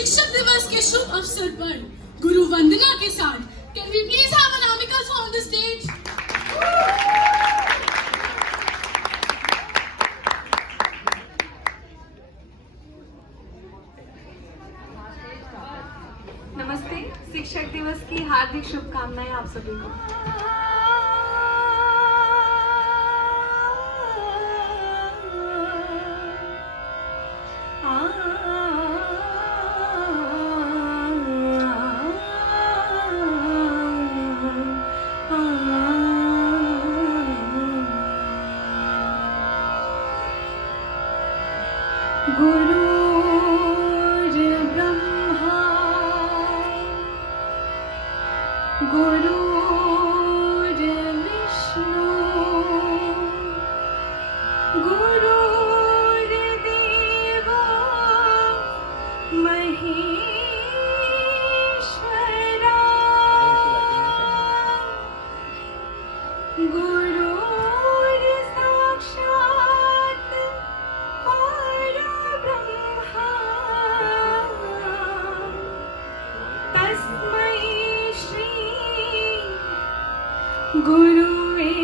शिक्षक दिवस के शुभ अवसर पर गुरु वंदना के साथ can we please have Anamika on the stage. नमस्ते, शिक्षक दिवस की हार्दिक शुभकामनाएं आप सभी को। गुरुर्ब्रह्मा गुरुर्विष्णु गुरुर्देवो महेश्वरा गुरुर्साक्षात् परब्रह्मा तस्मै श्री गुरुवे